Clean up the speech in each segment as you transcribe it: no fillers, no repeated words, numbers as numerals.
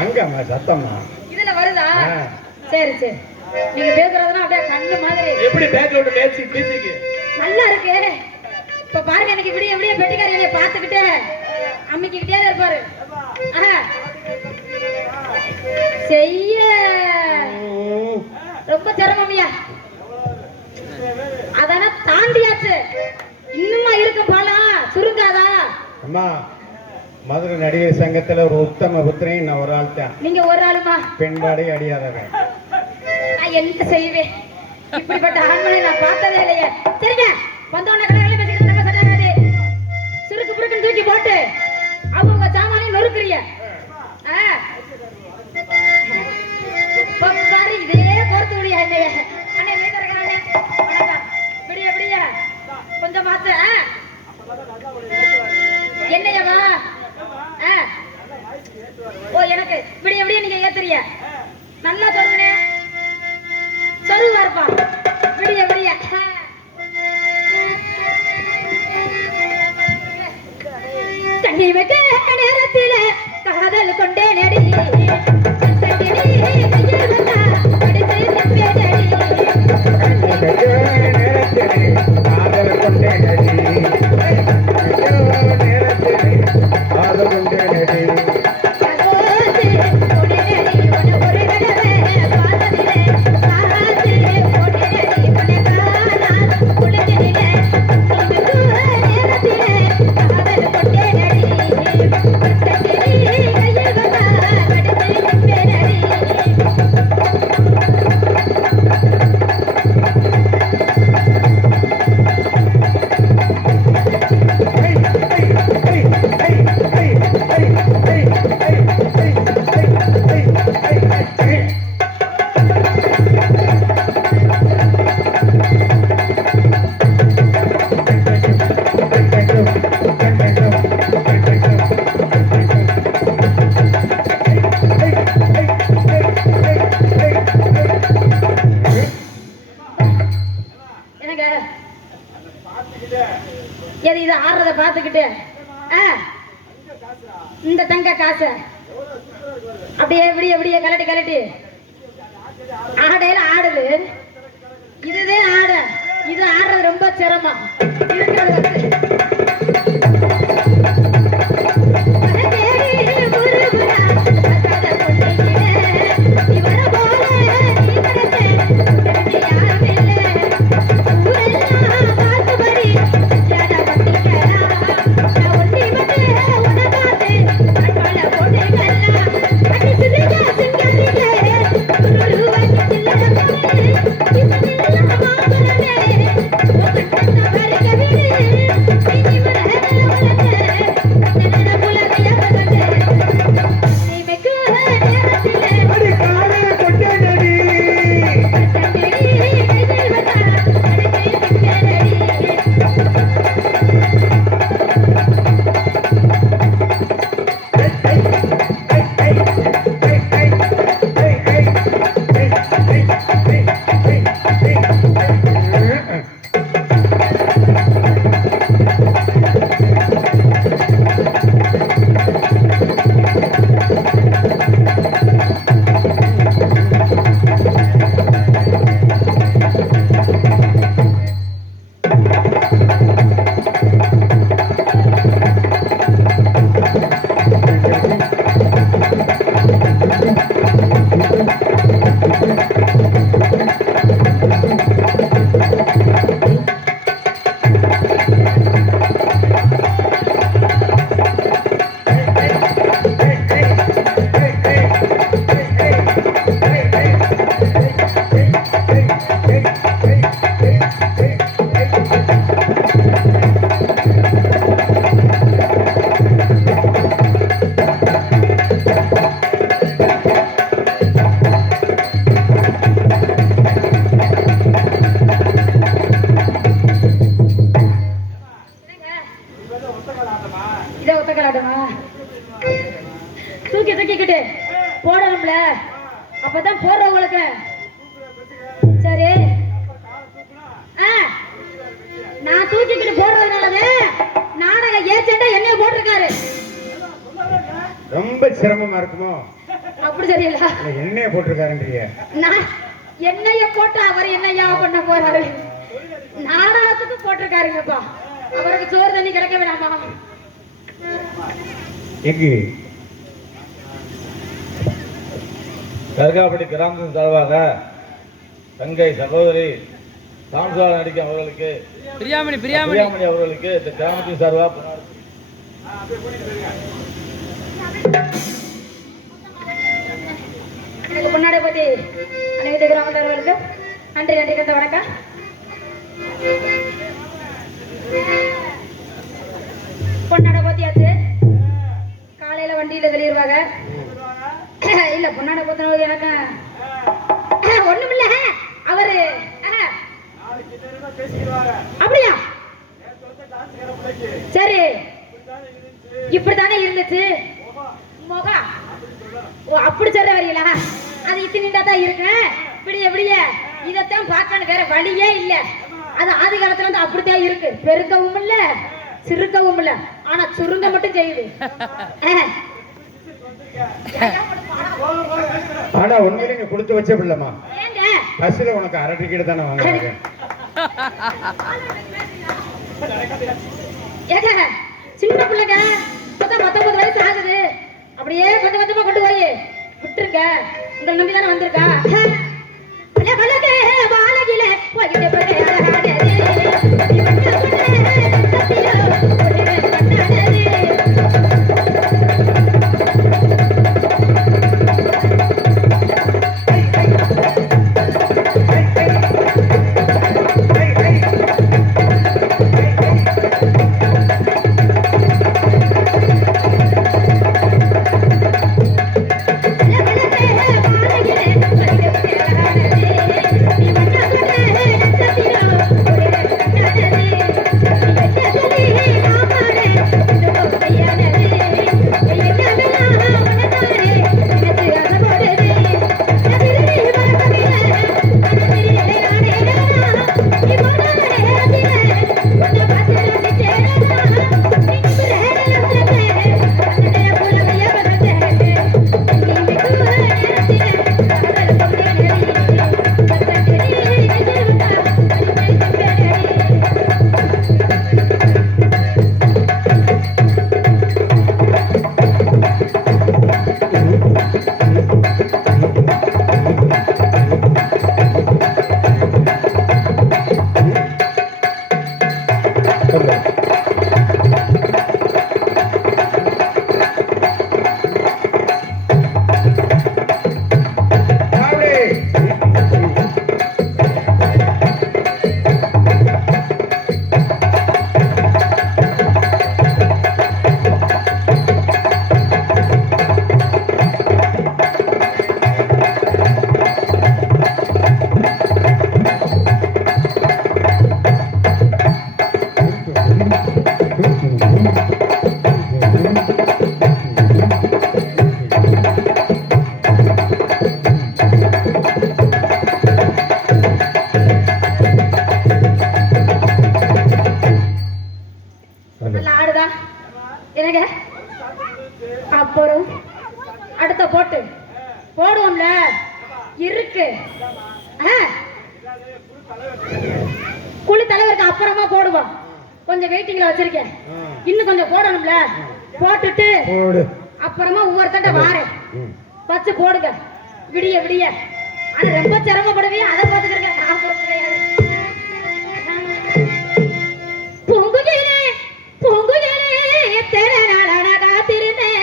அங்கம்மா சத்தம்மா இதுல வருதா? சரி சரி, நீங்க பேசுறதுனா அப்படியே கண்ணு மாதிரி. எப்படி பேக்க விட்டு பேசி பேசிக்கு நல்லா இருக்கு. இப்ப பாருங்க, எனக்கு விடிய விடிய பெட்டிக்காரி என்னைய பாத்துக்கிட்டே அம்மிக்கிட்டே இருப்பாரு. செய்ய ரொம்ப சிரமமியா. அதான தாண்டியாச்சு, இன்னுமா இருக்கும் பாலம் சுருங்காதா? அம்மா, மதுரை நடிகர் சங்கத்துல ஒரு உத்தம புத்திரன் நான் ஒரு ஆள் தான். நீங்க ஒரு ஆளுமா? பெண்பாடை அடியாதவன். நான் என்ன செய்வேன்? இப்படிப்பட்ட ஆண்களை நான் பார்த்ததே இல்லையே. சரிங்க, வந்தோன்ன கடையில பேசிக்கிட்டு நம்ம சட்டாகாது. சுருக்கு புருக்குன்னு தூக்கி போட்டு அவங்க சாமானையும் நொறுக்குறிய. பாரு, இதே கோர்த்து விடியா என்னைய. அண்ணே வீட்டு இருக்கிறானே, வணக்கம். விடிய விடிய கொஞ்சம் பார்த்து என்னையவா? ஓ, எனக்கு விடிய விடிய நீங்க ஏத்துறிய. நல்லா சொல்லுங்க, சொல்லுவா இருப்பா. விடிய விடிய கண்ணி வைக்க நேரத்தில காதல் கொண்டே நடி இதை ஆடுறத பாத்துக்கிட்டு இந்த தங்க காசு அப்படியே விடிய விடிய கலட்டி கலட்டி ஆடையில ஆடுது. இதுதான் ஆட. இது ஆடுறது ரொம்ப சிரமம் இருக்கிறது. இருக்கு. சரி நான் தூக்கிக்கிட்டு போடுறதுனாலவே நாடக ஏஜெண்டா என்னைய போட்டிருக்காரு. ரொம்ப சிரமமா இருக்குமோ? அப்படி தெரியல, என்னைய போட்டிருக்காருன்றீங்க. நான் என்னைய போட்டு அவர் என்னையா பண்ண போறாரு? நாடகத்துக்கு போட்டிருக்காருங்கப்பா. அவருக்கு சோறு தண்ணி கிடைக்க வேணாமா? எங்கு கருகாப்பட்டி கிராமத்தின் சார்பாக தங்கை சகோதரி சாம்சார் நடிக்கும் அவர்களுக்கு பிரியாமணி அவர்களுக்கு இந்த கிராமத்தின் சார்பாக எனக்கு முன்னாடி பத்தி அனைத்து கிராமத்தார்களுக்கு நன்றி நன்றி கந்த வணக்கம். பொன்னாட போத்தியாச்சு. காலையில வண்டியில வெளியிடுவாங்க. இல்ல பொன்னாட போத்தினது எனக்கு ஒண்ணும் இல்ல. அவரு அப்படியா? சரி, இப்படித்தானே இருந்துச்சு முகம். ஓ அப்படி சொல்ற வரீங்களா? அது இத்தினிண்டா தான் இருக்கு. விடிய விடிய இதைத்தான் பார்க்கணும், வேற வழியே இல்ல. அது ஆதி காலத்துல இருந்து அப்படித்தான் இருக்கு. பெருக்கவும் இல்ல சிறுக்கவும் இல்ல, ஆனா சுருங்க மட்டும் செய்யுது. ஆனா உண்மையில நீங்க கொடுத்து வச்ச பிள்ளைமா. ஏங்க பஸ்ல உனக்கு அரை டிக்கெட் தானே வாங்குறாங்க. ஏங்க சின்ன பிள்ளைங்க இப்பதான் 19 வயசு ஆகுது. அப்படியே கொஞ்சம் கொஞ்சமா கொண்டு போய் விட்டுருங்க. உங்களை நம்பி தானே வந்திருக்கா. என்னங்க அப்புறம் அடுத்த போட்டு போடுவோம்ல இருக்கு. குழு தலைவருக்கு அப்புறமா போடுவோம். கொஞ்சம் வெயிட்டிங்ல வச்சிருக்கேன். இன்னும் கொஞ்சம் போடணும்ல. போட்டுட்டு அப்புறமா ஒவ்வொருத்தட்ட வாரேன் வச்சு போடுங்க. விடிய விடிய ஆனா ரொம்ப சிரமப்படுவே. அதை பார்த்துக்கிறேன். நான் பொறுப்பு கிடையாது. பூங்குயிலே பூங்குயிலே எத்தனை நாளான காத்திருந்தேன்.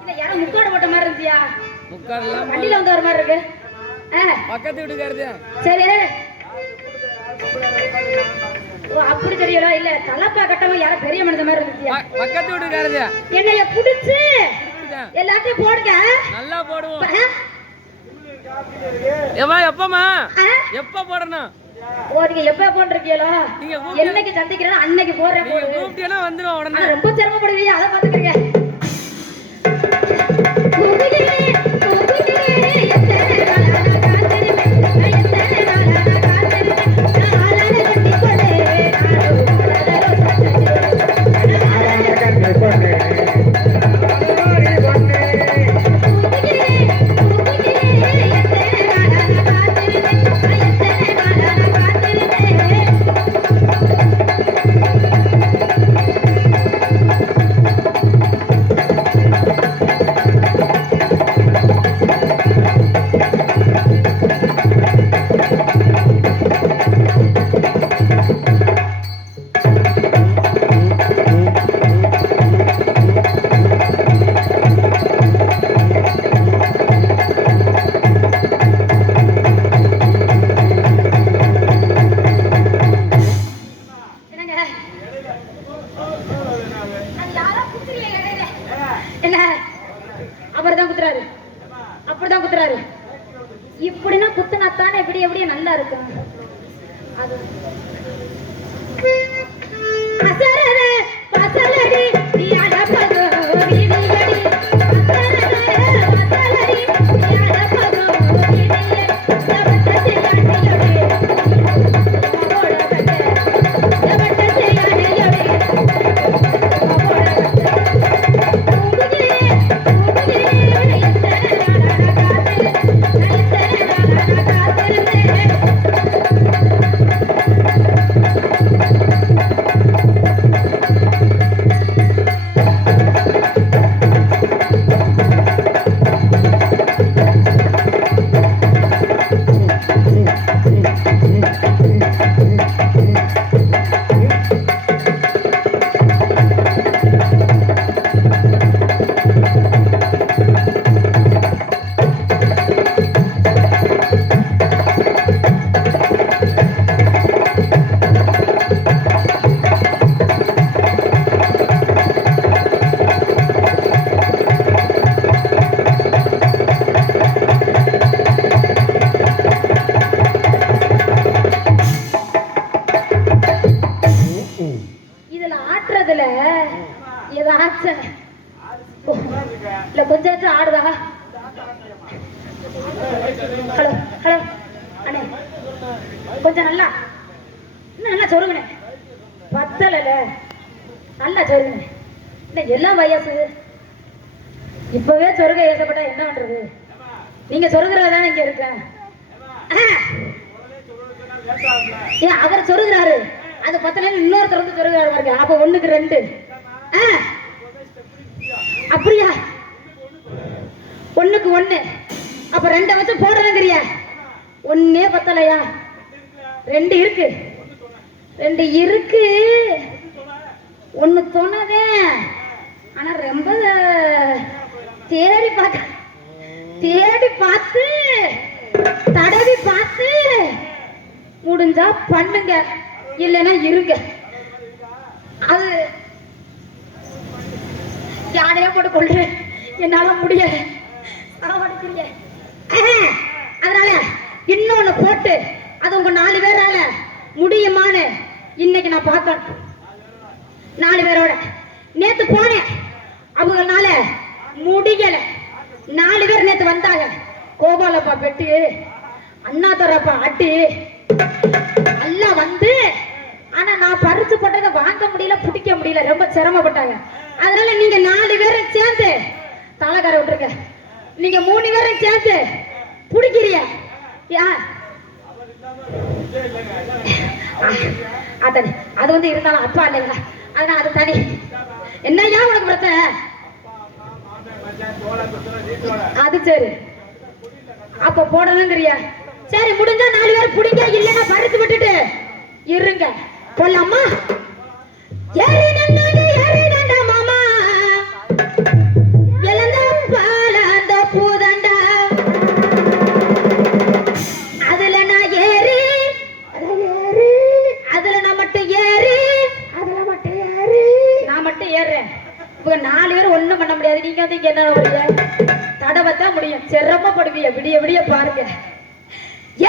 இல்ல யாரும் முக்காடு போட்ட மாதிரி இருந்துச்சியா? வண்டியில வந்து வர மாதிரி இருக்கு. பக்கத்து வீட்டுக்காரது. சரி அப்படி தெரியல. இல்ல தலப்பா கட்டமா யாரோ பெரிய மனுஷன் மாதிரி இருந்துச்சியா? பக்கத்து வீட்டுக்காரது. என்னைய புடிச்சு எல்லாத்தையும் போடுங்க. நல்லா போடுவோம். எப்பமா எப்ப போடணும்? ஓ நீங்க எப்ப போட்டிருக்கீங்களோ நீங்க கூப்பிட்டு- என்னைக்கு சந்திக்கிறேன் அன்னைக்கு போடுறேன் நீங்க போடு. கூப்பிட்டீங்கன்னா வந்துரும் உடனே ஆனா ரொம்ப சிரமப்படுவீங்க அதை பாத்துக்கிறீங்க என்னங்க அது யாரோ குத்துறீங்க இடையில. என்ன அவர்தான் குத்துறாரு அப்படிதான் குத்துறாரு இப்படின்னா குத்துனாத்தானே இப்படி எப்படி நல்லா இருக்கும் அது அசரத பசலடி நீ அடப்பகோ விடியடி அசரத பசலடி நீ அடப்பகோ விடியடி ஜபட்ட செய்யாடியடி மோடகட்டே ஜபட்ட செய்யாடியடி இதுல ஆட்டுறதுல ஏதாச்சும் இல்ல கொஞ்சம் ஆடுதா ஹலோ ஹலோ அண்ணே கொஞ்சம் நல்லா இன்னும் நல்லா சொருங்கண்ணே பத்தல நல்லா சொருங்கண்ணே இன்னும் எல்லாம் வயசு இப்பவே சொருக ஏசப்பட்டா என்ன பண்றது நீங்க சொருகிறதானே இங்க இருக்கேன் ஏன் அவர் சொருகிறாரு அது பத்தல இன்னொருத்தர் வந்து சொருகிறாரு பாருங்க அப்ப 1க்கு 2 அப்படியா 1க்கு 1 அப்ப 2 வச்சு போடுறேங்கிறியா ஒன்னே பத்தலையா 2 இருக்கு 2 இருக்கு 1 தோணாதே ஆனா ரொம்ப தேடி பார்த்து தடவி பார்த்து முடிஞ்சா பண்ணுங்க இல்லைன்னா இருங்க அது யானையா போட்டு கொள்றேன் என்னால முடியல சாவடிக்கிறீங்க அதனால இன்னொன்னு போட்டு அது உங்க 4 பேரால முடியுமான்னு இன்னைக்கு நான் பார்க்கணும் 4 பேரோட நேத்து போனேன் அவங்கனால முடியல 4 பேர் நேத்து வந்தாங்க கோபாலப்பா பெட்டு அண்ணாதரப்பா அட்டி எல்லாம் வந்து ஆனா நான் பறிச்சு போட்டதை வாங்க முடியல பிடிக்க முடியல ரொம்ப சிரமப்பட்டாங்க அதனால நீங்க 4 பேரும் சேர்ந்து தலைக்கார விட்டுருக்க நீங்க 3 பேரும் சேர்ந்து பிடிக்கிறிய அது வந்து இருந்தாலும் அப்பா இல்லைங்களா அதனால அது தனி என்னையா உனக்கு பிரச்சனை அது சரி அப்ப போடணுங்கிறியா சரி முடிஞ்சா 4 பேர் பிடிங்க இல்லைன்னா பறிச்சு விட்டுட்டு இருங்க போலாமா ஏறி நண்டா மாமா இழந்த பால அந்த பூதண்டா அதுல நான் ஏறி அதுல நான் மட்டும் ஏறி நான் மட்டும் ஏறுறேன் இப்ப 4 பேர் ஒண்ணும் பண்ண முடியாது நீங்க வந்து இங்க என்ன வரீங்க தடவைத்தான் முடியும் சிரமப்படுவீங்க விடிய விடிய பாருங்க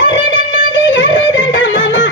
ஏறி நண்டாங்க ஏறி மாமா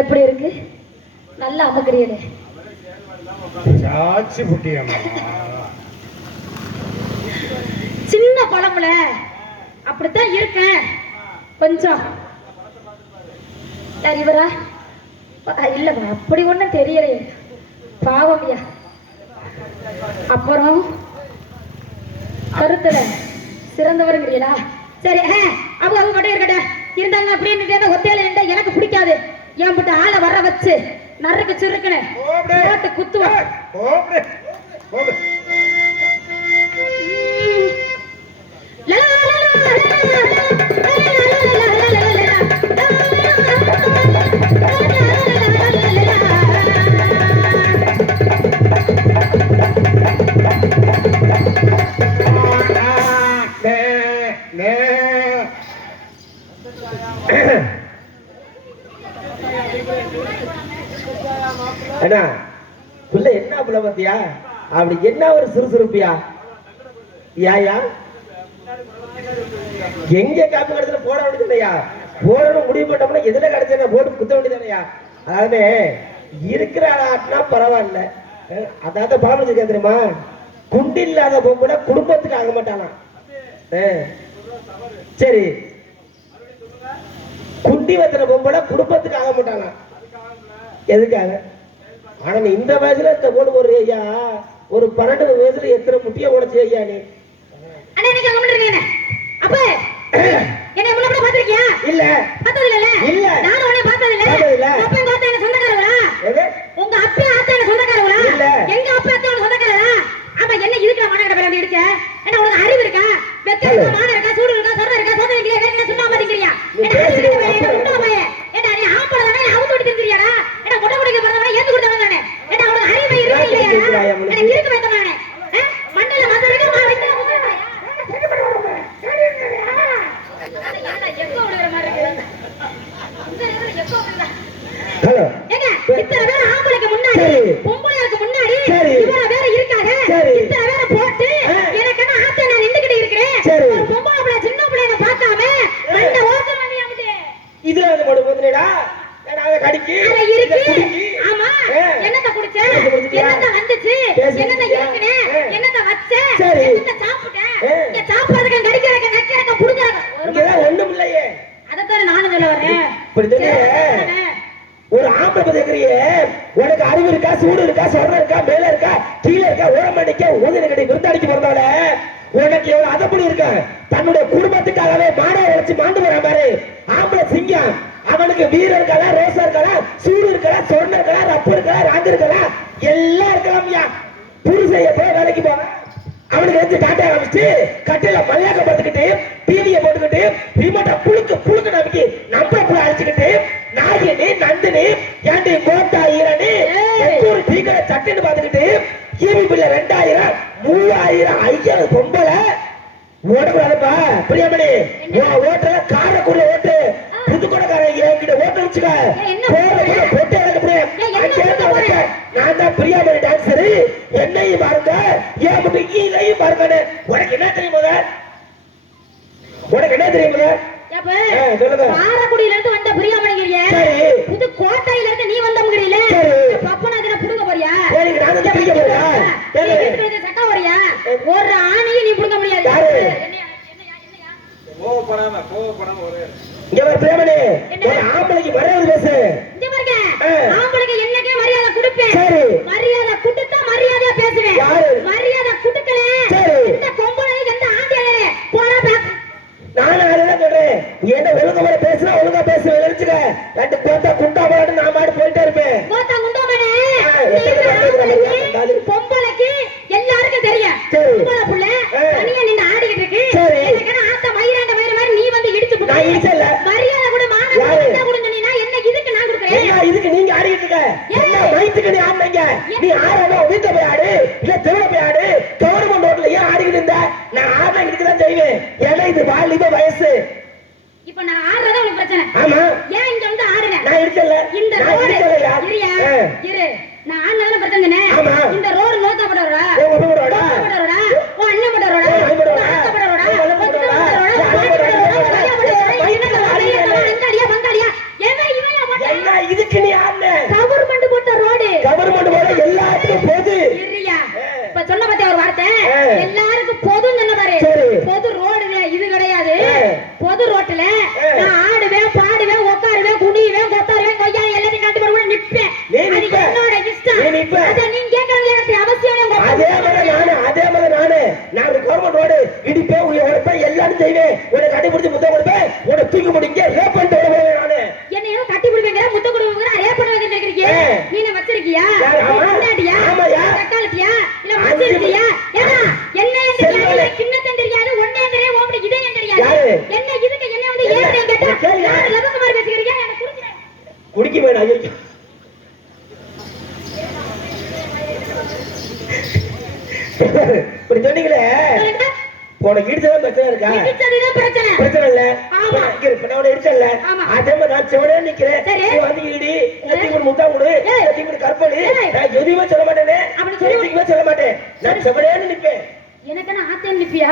எப்படி இருக்கு? நல்லா அமுக்குறீங்களே. சாச்சி புட்டியம்மா. சின்ன குழம்புல அப்படித்தான் இருக்கேன் கொஞ்சம். யார் இவரா? இல்லப்பா, அப்படி ஒண்ணும் தெரியலையே, பாவம்யா. அப்புறம் கருத்துல சிறந்தவருங்கிறீங்களா? சரி, அவங்க அவங்க மட்டும் இருக்கட்டும். இருந்தாங்க அப்படின்னு ஒத்தையில நின்றா எனக்கு பிடிக்காது. என் போட்டு ஆளை வர வச்சு நறுக்கு சுருக்குன்னு போட்டு குத்துவேன். அண்ணா புள்ள என்ன புள்ள பாத்தியா? அப்படி என்ன ஒரு சுறுசுறுப்பியா? யாயா எங்க காப்பி கடத்துல போட வேண்டியதுயா? போடணும் முடிவு பண்ணோம்னா எதுல கிடைச்சா போட்டு குத்த வேண்டியதானயா? அதாவது இருக்கிற ஆட்டினா பரவாயில்ல. அதாவது பாவம் தெரியுமா? குண்டு இல்லாத பொம்பளை குடும்பத்துக்கு ஆக மாட்டானா? சரி, குண்டி வத்தின பொம்பளை குடும்பத்துக்கு ஆக மாட்டானா? எதுக்காக? ஆனா நீ இந்த வயசுல இந்த போடு ஒரு ஐயா, ஒரு 12 வயசுல எத்தனை முட்டிய உடைச்சு ஐயா நீ? அண்ணா நீங்க கமெண்ட் அப்ப என்ன முன்ன கூட பாத்திருக்கியா? இல்ல. பார்த்தது இல்ல. இல்ல. நானும் உன்னை பார்த்தது இல்ல. அப்பா எங்க ஆத்தா என்ன சொந்தக்காரங்களா? எது? உங்க அப்பா ஆத்தா என்ன சொந்தக்காரங்களா? இல்ல. எங்க அப்பா ஆத்தா என்ன சொந்தக்காரங்களா? ஆமா, என்ன இதுக்கு மானகட பேரண்டி இடிச்ச? என்ன உனக்கு அறிவு இருக்கா? வெக்க இருக்கா, மான இருக்கா, சூடு இருக்கா, சொரணை இருக்கா, சோதனை இல்லையா, வேற என்ன சும்மா மாட்டீங்கறியா? என்ன ஆசிரியர் பையன், என்ன முட்டை பையன், என்ன நீ ஆம்பள தானே, அவுத்து விட்டு திரியாடா? என்ன முட்டை குடிக்க போறவனே, ஏத்து குடுத்தவன் தானே? என்ன உனக்கு அறிவு இருக்கா இல்லையாடா? என்ன இருக்கு வேண்டானே? மண்டல மச இருக்கு, மா வைக்கல முகறாயா? என்ன எக்கோ விடுற மாதிரி இருக்கு. இந்த நேரத்துல எக்கோ விடுறா. ஹலோ. ஏங்க, இத்தனை பேர் ஆம்பளைக்கு முன்னாடி, பொம்பளைக்கு முன்னாடி இவர வேற இருக்காங்க. இத்தனை பேரை போட்டு எனக்கு என்ன ஆத்த நான் நின்னுக்கிட்டு இருக்கிறேன். ஒரு பொம்பளை பிள்ளை சின்ன பிள்ளைங்க பார்க்காம மண்ட ஓட்ட வேண்டியாமது. இதுல வந்து போடு போதுடா. நான் கடிக்கு. அட இருக்கு. ஆமா. என்னத்த குடிச்ச? என்னத்த வந்துச்சு? என்னத்த இருக்குனே? என்னத்த வச்ச? என்னத்த சாப்பிட்டேன்? இங்க சாப்பிடுறதுக்கு கடிக்கிறதுக்கு நக்கிறதுக்கு புடிங்கறதுக்கு. இதெல்லாம் ஒண்ணும் இல்லையே. அதத்தான் நானும் சொல்ல வரேன். இப்படி தெரியல. ஒரு ஆம்பளை பத்திரிக்கையே உனக்கு அறிவு இருக்கா, சூடு இருக்கா, சொரணை இருக்கா, மேல இருக்கா, கீழே இருக்கா, ஓரமடிக்க ஓதின கடை விருந்தாடிக்கு பிறந்தால உனக்கு எவ்வளவு அதப்படி இருக்க? தன்னுடைய குடும்பத்துக்காகவே மாடை உழைச்சு மாண்டு போற மாதிரி ஆம்பளை சிங்கம். அவனுக்கு வீரம் இருக்கலாம், ரோசா இருக்கலாம், சூடு இருக்கலாம், சொரணை இருக்கலாம், ரப்பு இருக்கலாம், ராங்கு இருக்கலாம், எல்லாம் இருக்கலாம். புருஷைய போய் வேலைக்கு போவேன். அவனுக்கு வச்சு டாட்டா காமிச்சு கட்டில மல்லாக்க படுத்துக்கிட்டு டிவியை போட்டுக்கிட்டு ரிமோட்டை புழுக்கு புழுக்கு நம்பிக்கை நம்பரை புள்ள அழிச்சுக்கிட்டு நாயினி நந்தினி ஏண்டி கோட்டா ஈரணி ஒரு டீக்கடை சட்டுன்னு பார்த்துக்கிட்டு ஈவி பில்ல 2000 3000 5000 பொம்பளை ஓடக்கூடாதுப்பா. பிரியாமணி ஓட்டுல காரக்குள்ள ஓட்டு, புதுக்கோடைக்காரன் என்கிட்ட ஓட்ட வச்சுக்க போட்டு இறக்க. நான் தான் பிரியாமணி டான்சரு. என்னையும் பாருங்க, ஏன் மட்டும் இதையும் பாருங்க. உனக்கு என்ன தெரியும்? உனக்கு என்ன தெரியும்? காரக்குடியில இருந்து வந்த பிரியாமணிங்கிறிய, புது கோட்டையில இருந்து நீ வந்தவங்கிறியில, பப்பனாதின புடுங்க போறியா? சட்டா போறியா? ஒரு ஆணையும் நீ புடுங்க முடியாது. ஆம்பளைக்கு மரியாதை பேசு. ஆம்பளைக்கு என்னக்கே மரியாதை கொடுப்பேன். மரியாதை கொடுத்தா மரியாதையா பேசுவேன். மரியாதை கொடுக்கல இந்த பொம்பளை எந்த ஆண்டியாரே போறா பேச. நானும் அதுதான் சொல்றேன். என்ன ஒழுங்கா மாதிரி பேசுனா ஒழுங்கா பேசுவேன். நினைச்சுக்க. ரெண்டு கோத்தா குண்டா போட்டு நான் மாட்டு போயிட்டே இருப்பேன். கோத்தா குண்டாமனே பொம்பளைக்கு எல்லாருக்கும் தெரியும். பொம்பளை புள்ள தனியா நின்னு ஆடிக்கிட்டு இருக்கு. எனக்கு ஆத்த மயிராண்ட மயிர மாதிரி நீ வந்து இடிச்சு போடு. நான் இடிச்சல. மரியாதை கூட மானத்தை கூட சொன்னீனா என்ன இதுக்கு நான் கொடுக்கிறேன். என்ன இதுக்கு நீங்க ஆடிக்கிட்டு இருக்க? என்ன மைத்துக்கு நீ ஆடுனீங்க? நீ ஆறனோ வீட்ல போய் ஆடு, இல்ல தெருவுல போய் ஆடு. கவர்மெண்ட் ரோட்ல ஏன் ஆடிக்கிட்டு இருந்த? நான் ஆடுனா இதுக்கு தான் செய்வேன். ஏன்னா இது வாலிப வயசு. இப்ப நான் ஆடுறதா உனக்கு பிரச்சனை. ஆமா. ஏன் இங்க வந்து ஆடுன? நான் இருக்கல. இந்த ரோடு இரு. நான் ஆடுனதால பிரச்சனை. இந்த ரோடு நோத்தா படறடா. ஓ படறடா. படறடா. ஓ அண்ணா படறடா. அக்கா படறடா. என்ன இதுக்கு நீ யாருன்னு கவர்மெண்ட் போட்ட ரோடு கவர்மெண்ட் போல எல்லாத்துக்கும் பொது இருயா இப்ப சொன்ன பத்தி ஒரு வார்த்தை எல்லாருக்கும் பொதுன்னு சொன்ன பாரு சரி. பொது ரோடு இது கிடையாது பொது ரோட்டுல நான் ஆடுவேன் பாடுவேன் உட்காருவேன் குனிவேன் கொத்தாருவேன் கொய்யா எல்லாத்தையும் காட்டு போட நிப்பேன் நீ அது நிப்ப. என்னோட இஷ்டம் நீ நிப்ப. அத நீங்க கேட்கறது அவசியம் இல்ல. உங்க அதே மாதிரி நானு நான் ஒரு கவர்மெண்ட் ரோடு இடிப்பேன் உழைப்பேன் எல்லாரும் செய்வேன் உனக்கு அடிபிடிச்சு முத்தம் கொடுப்பேன் உனக்கு தூக்கி முடிங்க ரேப் பண்ணிட்டு வருவேன் நானு என்னையோ கட்டி பிடிப்பீங்க முத்த கொடுப்பீங்க ரேப் பண்ணுவாங்க கேக்குறீங்க நீ என்ன வச்சிருக்கியா யார்? ஆமா. முன்னாடியா ஆமாயா. தக்காளத்தியா இல்ல வச்சிருக்கியா ஏடா என்ன தெரியாது கிண்ணத்தன் தெரியாது ஒண்ணே தெரியாது ஓம்படி இதயம் தெரியாது யாரு? என்ன இதுக்கு என்ன வந்து ஏன் கேட்டா யார் லவகுமார் பேசிக்கிறீங்க எனக்கு புரிஞ்சுது குடிக்க வேணாம் ஐயோ இப்படி சொன்னீங்களே உனக்கு இடிச்சதான் பிரச்சனை இருக்கா இடிச்சதுதான் பிரச்சனை பிரச்சனை இல்ல ஆமா. இப்ப நான் இடிச்சல ஆமா. அதே மாதிரி நான் செவனே நிக்கிறேன் சரி. நீ வந்து இடி எத்திக்கு ஒரு முத்தம் கொடு ஏய். எத்திக்கு ஒரு கற்பழி ஏய். நான் எதுவுமே சொல்ல மாட்டேனே அப்படி சொல்லி எதுவுமே சொல்ல மாட்டேன் நான் செவனேன்னு நிப்பேன் எனக்கு என்ன ஆத்தேன் நிப்பியா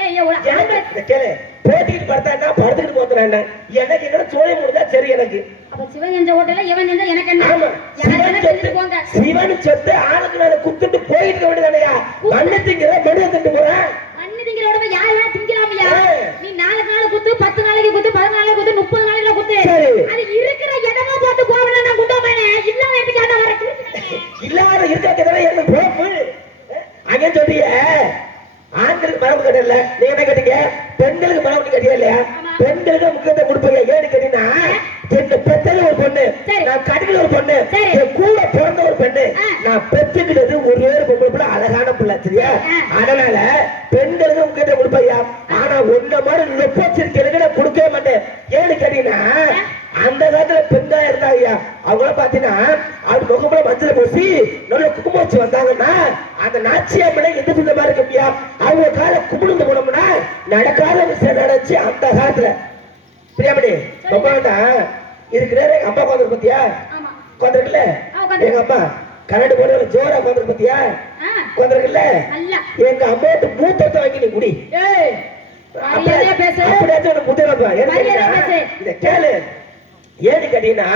ஏய் ஒரு எனக்கு இந்த கேளு போட்டிட்டு படுத்தாண்டா படுத்துக்கிட்டு போத்துறாண்டா எனக்கு என்னோட சோழி முடிஞ்சா சரி எனக்கு அப்ப சிவன் செஞ்ச ஓட்டல இவன் செஞ்ச எனக்கு என்ன ஆமா யாரும் செஞ்சு போங்க சிவன் சொத்து ஆளுக்கு நான் குத்துட்டு போயிட்டு இருக்க வேண்டியதானயா மண்ணு திங்கிற மண்ணு திட்டு போறேன் அண்ணி திங்கிறோட யார் வேணா திங்கலாமையா ஏய். நீ 4 நாள் குத்து 10 நாளைக்கு குத்து 14 நாளைக்கு குத்து 30 நாளைக்கு குத்து சரி. அது இருக்கிற இடமா போட்டு போவனா நான் குண்டா பையனே இல்லாம எப்படி காட்ட வர இல்லாத இருக்கறதுல என்ன போப்பு அங்க சொல்றிய ஆண்களுக்கு மரபு கட்டல நீ என்ன கேட்டீங்க பெண்களுக்கு மரபு கட்டியா இல்லையா பெண்களுக்கு முக்கியத்துவம் கொடுப்பீங்க ஏன்னு கேட்டீங்கன்னா பெண்ணு பெத்தது ஒரு பொண்ணு சரி. நான் கட்டிக்கிற ஒரு பொண்ணு சரி. என் கூட பிறந்த ஒரு பெண்ணு நான் பெத்துக்கிட்டது ஒரே ஒரு பொம்பளை பிள்ளை அழகான பிள்ளை சரியா அதனால பெண்களுக்கு முக்கியத்துவம் கொடுப்பையா ஆனா ஒன்ன மாதிரி லொப்பச்சிருக்கேன்னு நான் கொடுக்கவே மாட்டேன் ஏன்னு கேட்டீங்கன்னா அந்த காலத்துல பெண்களா இருந்தாங்கய்யா அவங்கள பாத்தீங்கன்னா அது முகப்புல மஞ்சள் பூசி நல்ல குங்குமம் வச்சு வந்தாங்கன்னா அந்த நாச்சியம்மனை எந்த சொல்ற மாதிரி இருக்கும்யா அவங்க கால கும்பிடுந்து போனோம்னா நடக்காத விஷயம் நடந்துச்சு அந்த காலத்துல பிரியாமணி ரொம்ப வேண்டாம் இதுக்கு நேரம் எங்க அம்மா உட்காந்துருக்கு பாத்தியா ஆமா உட்காந்துருக்குல்ல எங்க அம்மா கரண்ட் போட ஜோரா உட்காந்துருக்கு பாத்தியா உட்காந்துருக்குல்ல நல்லா எங்க அம்மாட்டு மூத்தத்தை வாங்கி நீ குடி ஏய் மரியாதையா பேசு அப்படியாச்சும் உனக்கு முட்டை வைப்பா மரியாதையா பேசு இத கேளு ஏன்னு கேட்டீங்கன்னா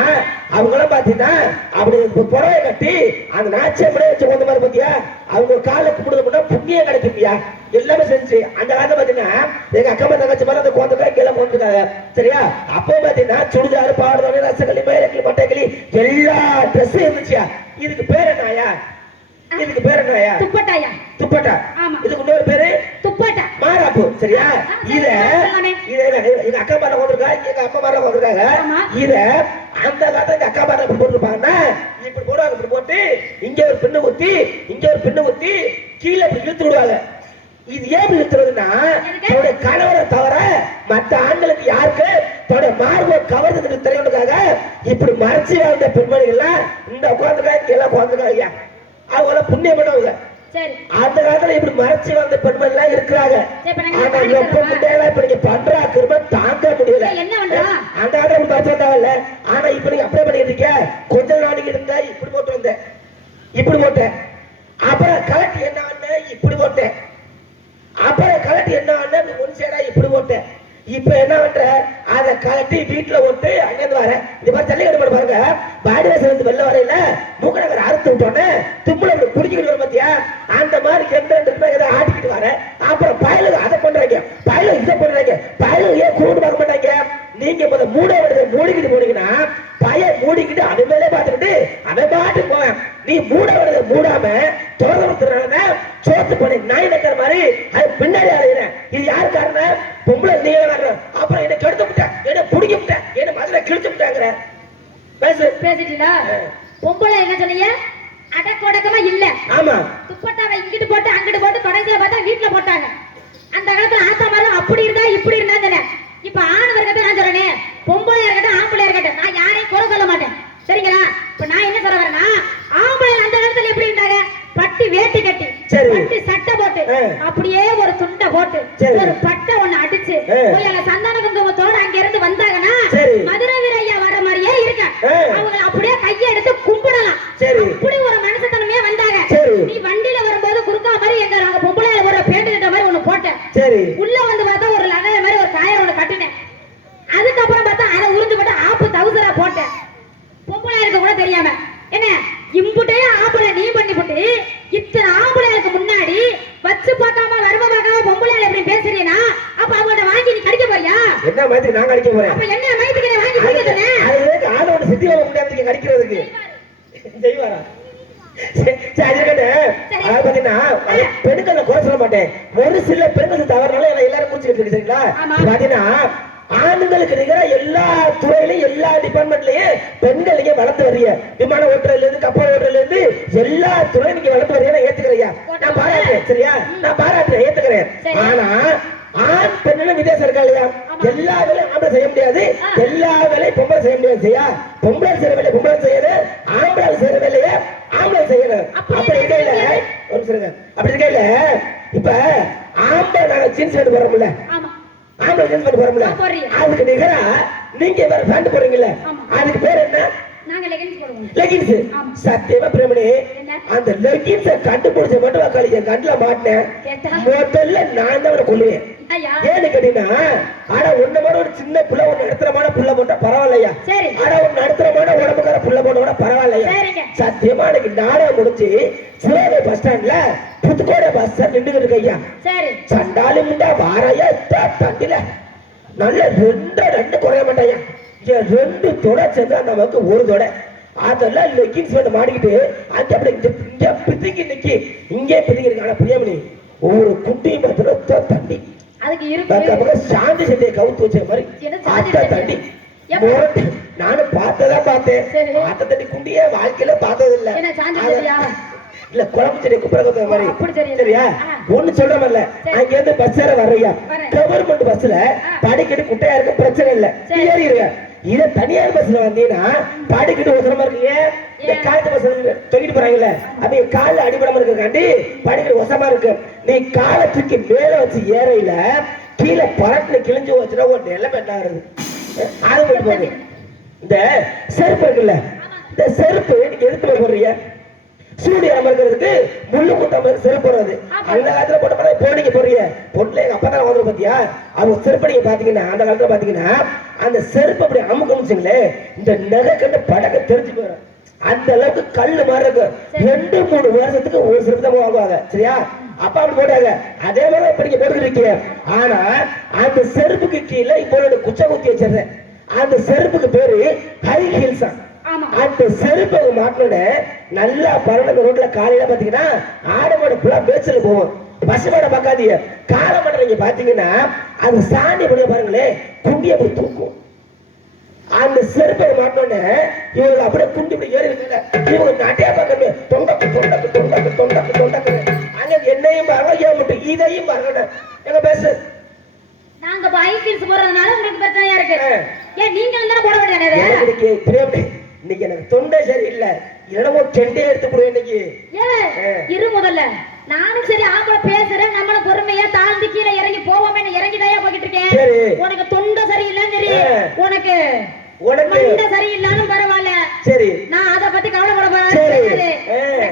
அவங்களாம் பாத்தீங்கன்னா அப்படி புடவை கட்டி அந்த நாச்சியம்மனே வச்சு கொண்ட மாதிரி பாத்தியா அவங்க காலை கும்பிடுறது புண்ணியம் கிடைக்கும்யா எல்லாமே செஞ்சு அந்த காலத்துல பாத்தீங்கன்னா எங்க அக்கா தங்கச்சி மாதிரி அந்த குழந்தை கீழே போட்டுருக்காங்க சரியா அப்போ பாத்தீங்கன்னா சுடிதாரு பாடுதானே ரசகளி மயிலக்கிளி மட்டைக்கிளி எல்லா ட்ரெஸ்ஸும் இருந்துச்சியா இதுக்கு பேர் என்னயா இதுக்கு பேர் என்னயா துப்பட்டாயா துப்பட்டா ஆமா. இதுக்கு இன்னொரு பேரு துப்பட்டா மாறாப்பு சரியா இத ஆமாமே. இத எங்க அக்கா மார கொண்டிருக்கா எங்க அப்பா மார கொண்டிருக்காங்க ஆமா. இத அந்த காலத்துல எங்க அக்கா மார இப்படி போட்டுருப்பாங்கன்னா இப்படி போடுவாங்க இப்படி போட்டு இங்க ஒரு பின்னு குத்தி இங்க ஒரு பின்னு குத்தி கீழே இப்படி இழுத்து விடுவாங்க இது ஏன் இப்படி இழுத்துறதுன்னா தன்னுடைய கணவரை தவிர மற்ற ஆண்களுக்கு யாருக்கு தன்னுடைய மார்பை கவர்ந்ததுக்கு தெரியணுக்காக இப்படி மறைச்சு வாழ்ந்த பெண்மணிகள்லாம் இந்த உட்காந்துருக்கா இங்க எல்லாம் உட்காந்துருக்காங்க அவங்கள புண்ணியம் பண்ணவங்க சரி அந்த காலத்துல இப்படி மறைச்சு வந்த பெண்கள் எல்லாம் இருக்கிறாங்க சரி, இப்ப நாங்க ஆனா என்ன எப்ப முட்டையெல்லாம் இப்ப நீங்க பண்ற கிரும தாங்க முடியல ஏய், என்ன பண்றா? அந்த காலத்துல இப்படி மறைச்சு வந்தாங்கல்ல ஆனா இப்ப நீங்க அப்படியே பண்ணிட்டு இருக்க கொஞ்ச நாளைக்கு இருந்தா இப்படி போட்டு வந்தேன் இப்படி போட்டேன் அப்புறம் கலட்டி என்ன ஆன இப்படி போட்டேன் அப்புறம் கலட்டி என்ன ஆன ஒன் சைடா இப்படி போட்டேன் இப்ப என்ன பண்ற அத கலட்டி வீட்டுல போட்டு அங்கிருந்து வர இந்த மாதிரி ஜல்லிக்கட்டு போட பாருங்க பாடி வாசல் இருந்து வெளில வரையில மூக்கணக்கரை அறுத்து விட்டோன்னே துப்புல அப்படி குடிக்கிட்டு வர பாத்தியா அந்த மாதிரி எந்த இதை ஆட்டிக்கிட்டு வர அப்புறம் பயலுக்கு அதை பண்றாங்க பயலும் இதை பண்றாங்க பயலும் ஏன் கூடு பார்க்க மாட்டாங்க நீங்க முத மூடிக்கிட்டு போனீங்கன்னா பையன் மூடிக்கிட்டு அவன் மேலே பார்த்துக்கிட்டு அவன் பாட்டு போவேன் நீ மூடாம தோறதுனால சோத்து போன நாய் நக்கிற மாதிரி அது பின்னாடி அழைகிறேன் இது யாரு காரணம் பொம்பளை நீ காரணம் அப்புறம் என்ன கெடுத்து விட்டேன் என்ன புடிக்க விட்டேன் என்ன மதுரை கிழிச்சு விட்டாங்கிற பேசு பேசிட்டீங்களா பொம்பளை என்ன சொன்னீங்க அடக்கொடக்கமா இல்ல ஆமா துப்பட்டாவை இங்கிட்டு போட்டு அங்கிட்டு போட்டு கடைசியில பார்த்தா வீட்டுல போட்டாங்க அந்த காலத்துல ஆத்தா மாதிரி அப்படி இருந்தா இப்படி இருந்தா இப்ப ஆண் இருக்கட்டும் நான் சொல்றேன் பொம்பளையா இருக்கட்டும் ஆம்பளையா இருக்கட்டும் நான் யாரையும் குறை சொல்ல மாட்டேன் சரிங்களா இப்ப நான் என்ன சொல்ல வரேன்னா ஆம்பளை அந்த காலத்துல எப்படி இருந்தாங்க பட்டி வேட்டி கட்டி பட்டி சட்டை போட்டு அப்படியே ஒரு துண்டை போட்டு ஒரு பட்டை ஒண்ணு அடிச்சு சந்தான குங்குமத்தோட அங்க இருந்து வந்தாங்கன்னா மதுரை வீரையா வர மாதிரியே இருக்க அவங்க அப்படியே கையை எடுத்து கும்பிடலாம் அப்படி ஒரு மனுஷத்தனமே வந்தாங்க நீ வண்டியில வரும்போது குறுக்கா மாதிரி எங்க நாங்க பொம்பளையில வர பேண்டு கிட்ட மாதிரி ஒண்ணு போட்டேன் உள்ள வந்து பார்த்தா ஒரு லகை மாதிரி ஒரு காயர் ஒண்ணு கட்டினேன் அதுக்கப்புறம் பார்த்தா அதை உறிஞ்சு போட்டு ஆப்பு தவுசரா போட்டேன் பொம்பளை இருக்க மாதிரி நான் கடிக்க போறேன். அப்ப என்ன மைத்துக்கு வாங்கி குடிக்கிறதுனே அதுக்கு ஆளோட சித்தி வர முடியாது கடிக்கிறதுக்கு செய்வாரா? சரி அதாவது பாத்தீங்கன்னா பெண்களை குறை சொல்ல மாட்டேன். ஒரு சில பெண்கள் தவறுனால எல்லாரும் கூச்சிக்கிட்டு இருக்கு சரிங்களா? பாத்தீங்கன்னா ஆண்களுக்கு நிகரா எல்லா துறையிலையும் எல்லா டிபார்ட்மெண்ட்லயும் பெண்கள் நீங்க வளர்த்து வர்றீங்க. விமான ஓட்டுறதுல இருந்து கப்பல் ஓட்டுறதுல இருந்து எல்லா துறையும் நீங்க வளர்த்து வர்றீங்க. நான் ஏத்துக்கிறையா? நான் பாராட்டுறேன் சரியா? நான் பாராட்டுறேன் ஏத்துக்கிறேன். ஆனா ஆண் பெண்ணும் வித்தியாசம் இருக்கா இல்லையா? எல்லா வேலையும் ஆம்பளை செய்ய முடியாது, எல்லா வேலையும் பொம்பளை செய்ய முடியாது. சரியா? பொம்பளை செய்யற வேலையை பொம்பளை செய்யணும், ஆம்பளை செய்யற வேலையை ஆம்பளை செய்யணும். அப்படி இருக்கையில ஒரு சொல்லுங்க அப்படி இருக்கையில இப்ப ஆம்பளை நாங்க ஜீன்ஸ் பேண்ட் போடுறோம்ல, ஆம்பளை ஜீன்ஸ் பேண்ட் போடுறோம்ல, அதுக்கு நிகரா நீங்க வேற பேண்ட் போடுறீங்கல்ல, அதுக்கு பேர் என்ன? நாங்க லெகின்ஸ் போடுவோம். லெகின்ஸ். சத்தியமா பிரேமணி அந்த லெகின்ஸ கண்டுபிடிச்ச மட்டும் வாக்காளி என் கண்ணுல மாட்டினேன். முதல்ல நான் தான் கொள்ளுவேன். ஏன்னு கேட்டீங்கன்னா ஆனா ஒண்ணு மாதிரி ஒரு சின்ன புள்ள ஒரு நடுத்தரமான புள்ள போட்டா பரவாயில்லையா? ஆனா ஒரு நடுத்தரமான உடம்புக்கார புள்ள போட்டா பரவாயில்லையா? சத்தியமா எனக்கு நாடகம் முடிச்சு சிவகங்கை பஸ் ஸ்டாண்ட்ல புதுக்கோட்டை பஸ் ஸ்டாண்ட் நின்றுட்டு இருக்கு ஐயா. சண்டாலி முண்டா வாரையா தண்டில நல்ல ரெண்டு குறைய மாட்டாயா. ரெண்டு தொடை சேர்ந்து அந்த நமக்கு ஒரு தொடை அதெல்லாம் லெகின்ஸ் வந்து மாட்டிக்கிட்டு அங்க அப்படி இங்க பிதிங்கி நிக்கி இங்கே பிதிங்கி இருக்கு. ஆனா பிரியமணி ஒவ்வொரு குட்டியும் பார்த்து தண்டி அதுக்கு இருக்கு சாந்தி சட்டையை கவுத்து வச்ச மாதிரி தண்டி நானும் பார்த்ததான் பார்த்தேன். ஆத்த தண்ணி குண்டிய வாழ்க்கையில பார்த்தது இல்ல. இல்ல குழம்பு செடி குப்பரை மாதிரி சரியா? ஒண்ணு சொல்ற மாதிரில அங்க இருந்து பஸ் ஏற வர்றியா கவர்மெண்ட் பஸ்ல படிக்கட்டு குட்டையா இருக்கு பிரச்சனை இல்ல ஏறிடுங்க. இத தனியார் பஸ்ல வந்தீங்கன்னா படிக்கட்டு ஒசரமா இருக்கீங்க. இந்த காலத்து பஸ் தூக்கிட்டு போறாங்கல்ல அப்ப கால அடிபடாம இருக்காண்டி படிக்கட்டு ஒசரமா இருக்கு. நீ காலத்துக்கு மேல வச்சு ஏறையில கீழே பரட்டுல கிழிஞ்சு வச்சுனா ஒரு நிலைமை என்ன ஆகுது? அது போகுது. இந்த செருப்பு இருக்குல்ல, இந்த செருப்பு நீங்க எடுத்து போடுறீங்க சூடு இருக்கிறதுக்கு முள்ளு குத்தாம செருப்பு போடுறது. அந்த காலத்துல போட்ட மாதிரி இப்போ நீங்க போடுறீங்க பொண்ணு எங்க அப்பா தான் வந்து பாத்தியா அவங்க செருப்பு நீங்க பாத்தீங்கன்னா அந்த காலத்துல பாத்தீங்கன்னா அந்த செருப்பு அப்படி அமுக்கமிச்சுங்களே இந்த நகை கண்டு படக்க தெரிஞ்சு போயிடும். அந்த அளவுக்கு கல்லு மாதிரி இருக்கும். 2-3 வருஷத்துக்கு ஒரு செருப்பு தான் வாங்குவாங்க சரியா? அப்பா அப்படி போட்டாங்க. அதே மாதிரி இப்ப நீங்க போட்டுருக்கீங்க. ஆனா அந்த செருப்புக்கு கீழே இப்போ குச்சை குத்தி வச்சிருந்தேன். அந்த செருப்புக்கு பேரு ஹை ஹீல்ஸா. அந்த செருப்பை மாட்டினோட நல்லா பரவ ரோட்ல காலையில பாத்தீங்கன்னா ஆடு மாடு ஃபுல்லா பேச்சல போவோம். பஸ் மாட பார்க்காதீங்க. காலை மாட்டை நீங்க பாத்தீங்கன்னா அது சாணி முடிய பாருங்களேன் குண்டிய போய் தூக்கும். அந்த செருப்பை மாட்டினோட இவங்க அப்படியே குண்டி இப்படி ஏறி இருக்காங்க. இவங்க நாட்டையா பார்க்கணும் தொண்டக்கு தொண்டக்கு தொண்டக்கு தொண்டக்கு தொண்டக்கு அங்க என்னையும் பாருங்க ஏன் மட்டும் இதையும் பாருங்க எங்க பேசு. நாங்க பைக்கிள்ஸ் போறதுனால உங்களுக்கு பிரச்சனையா இருக்கு. ஏன் நீங்க வந்து போட வேண்டியது? இன்னைக்கு எனக்கு தொண்டை சரி இல்ல என்னமோ கெண்டே எடுத்து போடுவேன் இன்னைக்கு. இரு முதல்ல நானும் சரி ஆம்பளை பேசுறேன் நம்மள பொறுமையா தாழ்ந்து கீழே இறங்கி போவோமே இறங்கிதாயா போயிட்டு இருக்கேன். உனக்கு தொண்டை சரியில்லைன்னு தெரியும். உனக்கு மண்டை சரியில்லாலும் பரவாயில்ல சரி நான் அத பத்தி கவலைப்பட போறேன்.